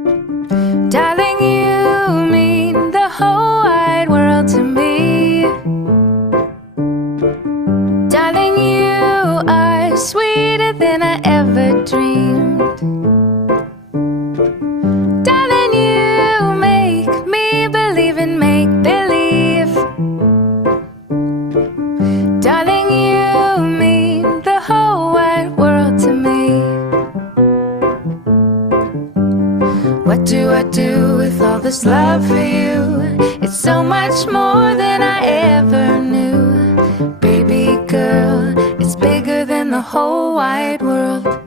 Darling, you mean the whole wide world to me. Darling, you are sweeter than I ever dreamed. Darling, you make me believe in make-believe. Darling, you mean the whole wide world to me. What do I do with all this love for you? It's so much more than I ever knew. Baby girl, it's bigger than the whole wide world.